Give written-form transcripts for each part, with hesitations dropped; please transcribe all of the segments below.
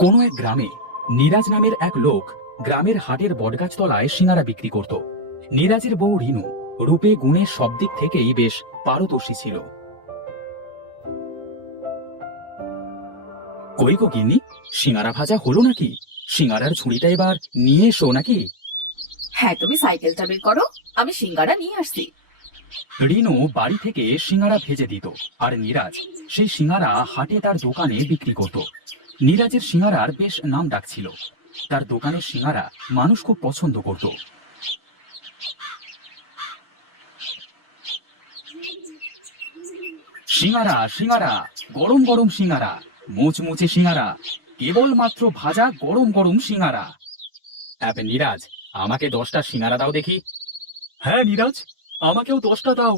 কোনো এক গ্রামে নীরাজ নামের এক লোক গ্রামের হাটের বটগাছ তলায় সিঙ্গারা বিক্রি করত। নীরাজের বউ রিনু রূপে গুণে সব দিক থেকেই বেশ পারদর্শী ছিল। কই গো গিন্নি, সিঙ্গারা ভাজা হলো নাকি? সিঙ্গারার ঝুড়িটা এবার নিয়ে এসো নাকি? হ্যাঁ, তুমি সাইকেলটা বের করো, আমি সিঙ্গারা নিয়ে আসছি। রিনু বাড়ি থেকে সিঙ্গারা ভেজে দিত, আর নীরাজ সেই সিঙ্গারা হাটে তার দোকানে বিক্রি করত। নীরাজের সিঙ্গারার বেশ নাম ডাক ছিল। তার দোকানের সিঙ্গারা মানুষ খুব পছন্দ করত। সিঙ্গারা সিঙ্গারা, গরম গরম সিঙ্গারা, মুচমুচে সিঙ্গারা, কেবলমাত্র ভাজা গরম গরম সিঙ্গারা। নীরাজ, আমাকে 10টা সিঙ্গারা দাও দেখি। হ্যাঁ নীরাজ, আমাকেও 10টা দাও।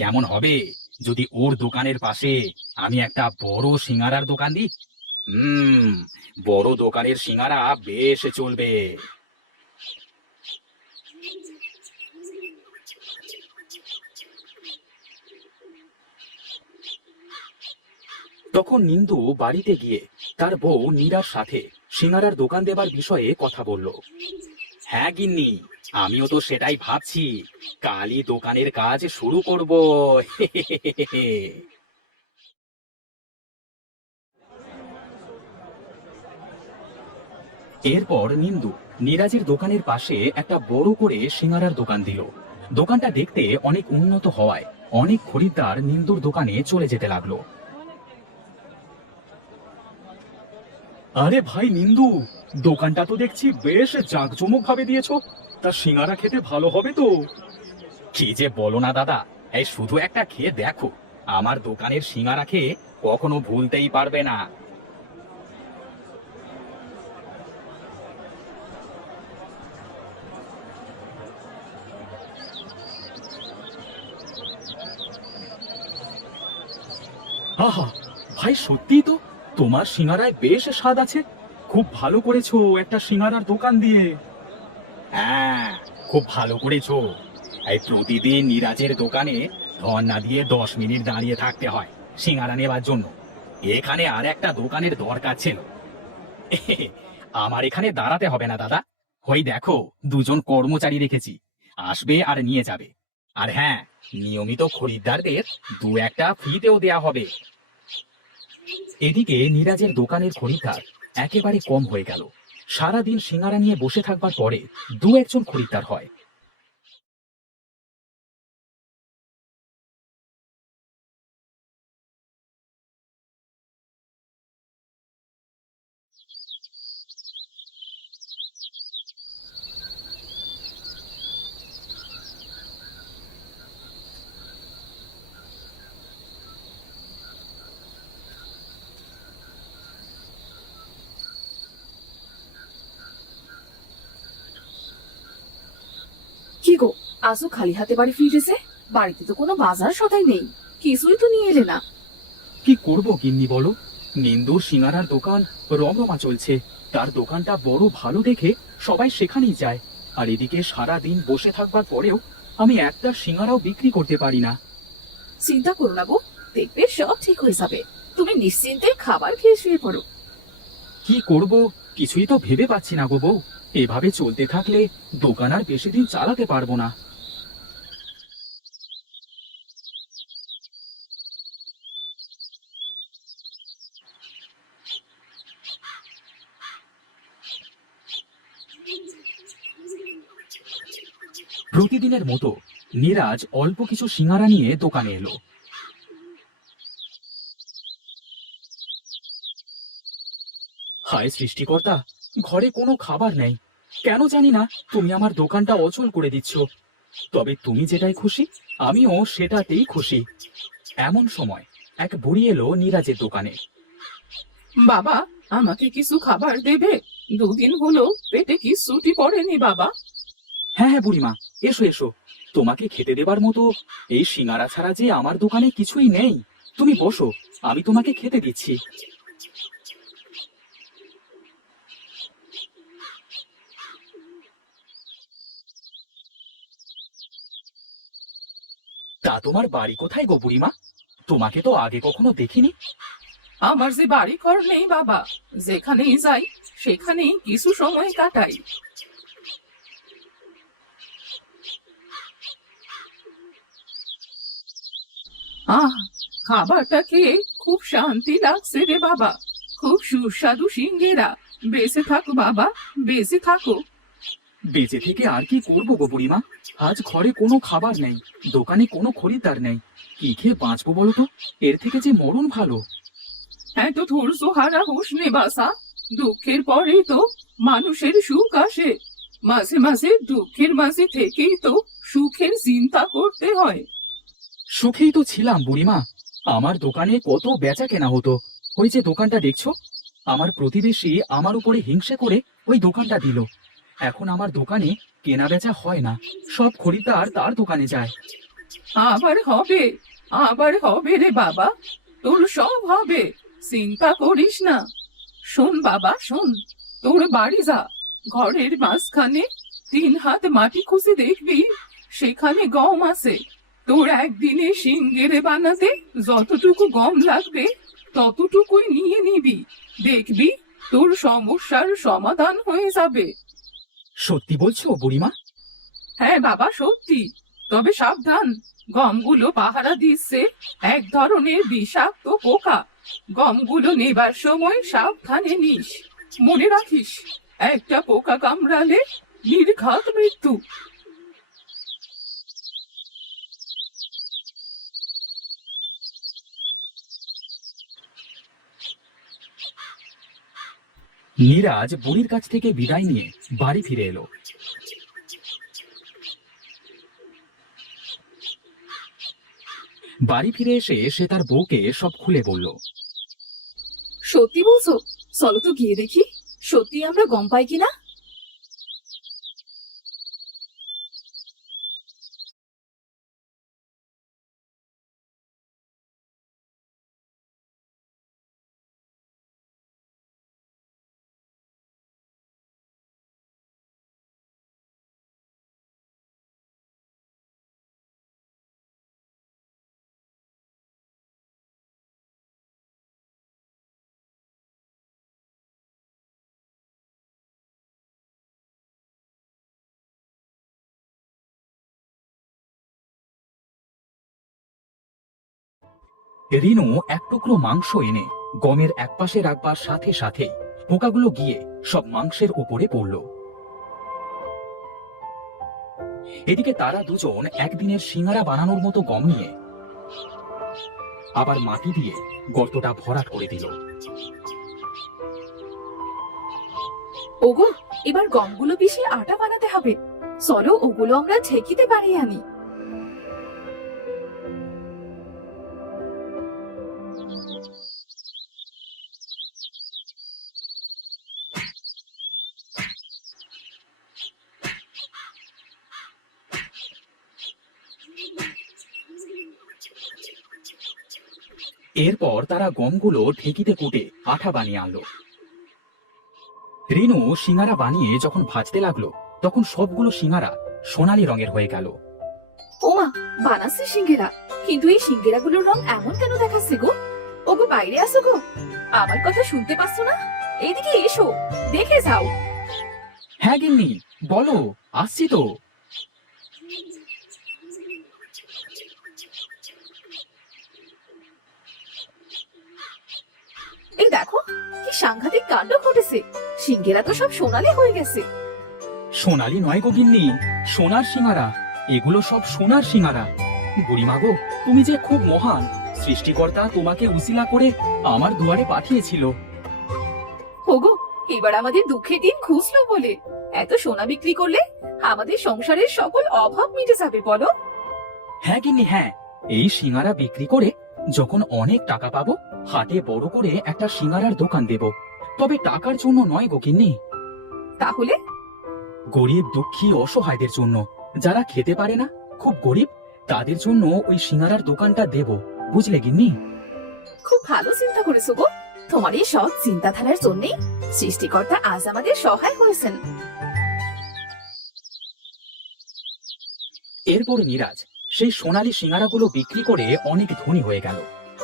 কেমন হবে যদি ওর দোকানের পাশে আমি একটা বড় সিঙ্গারার দোকান দিই? হুম, বড় দোকানের সিঙ্গারা বেশ চলবে। তখন নিন্দু বাড়িতে গিয়ে তার বউ নীরার সাথে সিঙ্গারার দোকান দেবার বিষয়ে কথা বলল। হ্যাঁ গিন্নি, আমিও তো সেটাই ভাবছি, কালই দোকানের কাজ শুরু করব। এরপর নিন্দু নীরাজের দোকানের পাশে একটা বড় করে সিঙ্গারার দোকান দিল। দোকানটা দেখতে অনেক উন্নত হওয়ায় অনেক খরিদ্দার নিন্দুর দোকানে চলে যেতে লাগলো। আরে ভাই নিন্দু, দোকানটা তো দেখছি বেশ জাঁকজমক ভাবে দিয়েছো। তা সিঙ্গারা খেতে ভালো হবে তো? কি যে বলো না দাদা, এই শুধু একটা খেয়ে দেখো, আমার দোকানের সিঙ্গারা খেয়ে কখনো ভুলতেই পারবে না। আহা, ভাই সত্যিই তো, তোমার সিঙ্গারায় বেশ স্বাদ আছে। খুব ভালো করেছো একটা সিঙ্গারার দোকান দিয়ে। হ্যাঁ, খুব ভালো করেছো। এই প্রতিদিন নীরাজের দোকানে ধর না দিয়ে 10 মিনিট দাঁড়িয়ে থাকতে হয় সিঙ্গারা নেবার জন্য। এখানে আর একটা দোকানের দরকার ছিল। আমার এখানে দাঁড়াতে হবে না দাদা, ওই দেখো দুজন কর্মচারী রেখেছি, আসবে আর নিয়ে যাবে। আর হ্যাঁ, নিয়মিত খরিদ্দারদের 2-1টা ফ্রিতেও দেয়া হবে। এদিকে নীরাজের দোকানের খরিদ্দার একেবারে কম হয়ে গেল। সারাদিন সিঙ্গারা নিয়ে বসে থাকবার পরে 2-1জন খরিদ্দার হয়। কি গো, আজও খালি হাতে বাড়ি ফিরেছে? বাড়িতে তো কোনো বাজার সদাই নেই, কিছুই তো নিয়ে এলে না। কি করব গিন্নি বলো, নিন্দুর সিঙ্গারার দোকান রমরমা চলছে। তার দোকানটা বড় ভালো দেখে সবাই সেখানেই যায়। আর এদিকে সারা দিন বসে থাকবার পরেও আমি একটা সিঙ্গারাও বিক্রি করতে পারি না। চিন্তা করো না গো, দেখবে সব ঠিক হয়ে যাবে। তুমি নিশ্চিন্তে খাবার খেয়ে শুয়ে পড়ো। কি করব কিছুই তো ভেবে পাচ্ছি না গো বউ। এভাবে চলতে থাকলে দোকান আর বেশি দিন চালাতে পারবো না। প্রতিদিনের মতো নীরাজ অল্প কিছু সিঙ্গারা নিয়ে দোকানে এলো। হায় সৃষ্টিকর্তা, ঘরে কোনো খাবার নেই। কেন জানি না তুমি আমার দোকানটা অচল করে দিচ্ছ। তবে তুমি যেটাই খুশি আমিও সেটাতেই খুশি। এমন সময় এক বুড়ি এলো নীরাজের দোকানে। বাবা, আমাকে কিছু খাবার দেবে? দুদিন হলো পেটে কিছুটি পড়েনি বাবা। হ্যাঁ হ্যাঁ বুড়িমা, এসো এসো। তোমাকে খেতে দেবার মতো এই সিঙ্গারা ছাড়া যে আমার দোকানে কিছুই নেই। তুমি বসো, আমি তোমাকে খেতে দিচ্ছি। তা তোমার বাড়ি কোথায় গো বুড়িমা? তোমাকে তো আগে কখনো দেখিনি। আমার যে বাড়ি ঘর নেই বাবা, যেখানেই যাই সেখানেই কিছু সময় কাটাই। আহ, খাবারটা খেয়ে খুব শান্তি লাগছে রে বাবা। খুব সুস্বাদু সিঙ্গারা। বেঁচে থাকো বাবা, বেঁচে থাকো। বেঁচে থেকে আর কি করবো গো বুড়িমা? আজ ঘরে কোনো খাবার নেই, দোকানে কোনো খরিদ্দার নেই। কি খেয়ে বাঁচবো বলো তো? এর থেকে যে মরণ ভালো। এত ধৈর্য হারা হোস নে বাসা। দুঃখের পরেই তো মানুষের সুখ আসে। মাঝে মাঝে দুঃখের মাঝে থেকেই তো সুখের চিন্তা করতে হয়। সুখেই তো ছিলাম বুড়িমা। আমার দোকানে কত বেচা কেনা হতো। ওই যে দোকানটা দেখছো, আমার প্রতিবেশী আমার উপরে হিংসে করে ওই দোকানটা দিল। এখন আমার দোকানে কেনা বেচা হয় না, সব খরিদ্দার তার দোকানে যায়। আবার হবে, আবার হবে রে বাবা। তোর সব হবে, চিন্তা করিস না। শোন বাবা শোন, তোর বাড়ি যা, ঘরের মাঝখানে 3 হাত মাটি খুঁজে দেখবি, সেখানে গম আছে। তোর একদিনে সিঙ্গেরে বানাতে যতটুকু গম লাগবে ততটুকুই নিয়ে নিবি। দেখবি তোর সমস্যার সমাধান হয়ে যাবে। সত্যি বলছো বুড়িমা? হ্যাঁ বাবা সত্যি। তবে সাবধান, গমগুলো পাহারা দিচ্ছে এক ধরনের বিষাক্ত পোকা। গমগুলো নেবার সময় সাবধানে নিস। মনে রাখিস, একটা পোকা কামড়ালে নির্ঘাত মৃত্যু। নীরাজ বুড়ির কাছ থেকে বিদায় নিয়ে বাড়ি ফিরে এলো। বাড়ি ফিরে এসে সে তার বউকে সব খুলে বলল। সত্যি বলছো? চলো তো গিয়ে দেখি সত্যি আমরা গম পাই কিনা। রিনু এক টুকরো মাংস এনে গমের একপাশে রাখবার সাথে সাথে পোকাগুলো গিয়ে সব মাংসের উপরে পড়ল। এদিকে তারা দুজন একদিনের সিঙ্গারা বানানোর মতো গম নিয়ে আবার মাটি দিয়ে গর্তটা ভরাট করে দিল। ওগো, এবার গমগুলো পিষে আটা বানাতে হবে। চলো ওগুলো আমরা ঢেকিতে বানিয়ে আনি। এরপর তারা গমগুলো ঢেকিতে কুটে আঠা বানিয়ে আনলো। রিনু সিঙ্গারা বানিয়ে যখন ভাজতে লাগলো, তখন সবগুলো সিঙ্গারা সোনালী রঙের হয়ে গেল। ওমা, বানাচ্ছে সিঙ্গেরা, কিন্তু এই সিঙ্গেরাগুলোর রং এমন কেন দেখাচ্ছে গো? ওগো বাইরে আসো গো, আমার কথা শুনতে পাচ্ছ না? এইদিকে এসো, দেখে যাও। হ্যাঁ গিন্নি, বলো, আসছি তো। এই দেখো, কি সাংঘাতিক কাণ্ড ঘটেছে। সিঙ্গেরা তো সব সোনালি হয়ে গেছে। সোনালী নয় গো গিন্নি, সোনার সিঙ্গারা। এগুলো সব সোনার সিঙ্গারা। বুড়িমা গো, তুমি যে খুব মহান। সৃষ্টিকর্তা তোমাকে উসিলা করে আমার দুয়ারে পাঠিয়েছিল। ওগো, এবার আমাদের দুঃখের দিন খুঁজলো বলে এত সোনা বিক্রি করলে আমাদের সংসারের সকল অভাব মিটে যাবে বলো। হ্যাঁ গিন্নি হ্যাঁ, এই সিঙ্গারা বিক্রি করে যখন অনেক টাকা পাবো, হাটে বড় করে একটা সিঙ্গারার দোকান দেব। তবে টাকার জন্য নয় গো গিন্নি, তাহলে? গরিব দুঃখী অসহায়দের জন্য, যারা খেতে পারে না, খুব গরিব, তাদের জন্য ওই সিঙ্গারার দোকানটা দেব, বুঝলে গিন্নি? খুব ভালো চিন্তা করেছো গো। তোমার এই সৎ চিন্তাধারার জন্যই সৃষ্টিকর্তা আজ আমাদের সহায় হয়েছেন। এরপরে নিরাজ সেই সোনালী সিঙ্গারাগুলো বিক্রি করে অনেক ধনী হয়ে গেল,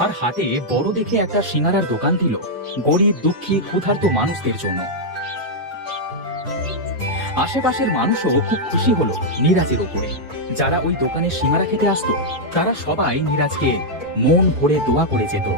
আর হাটে বড় দেখে একটা সিঙ্গারার দোকান দিল গরিব দুঃখী ক্ষুধার্ত মানুষদের জন্য। আশেপাশের মানুষও খুব খুশি হলো নিরাজের উপরে। যারা ওই দোকানে সিঙ্গারা খেতে আসতো, তারা সবাই নিরাজকে মন ভরে দোয়া করে যেত।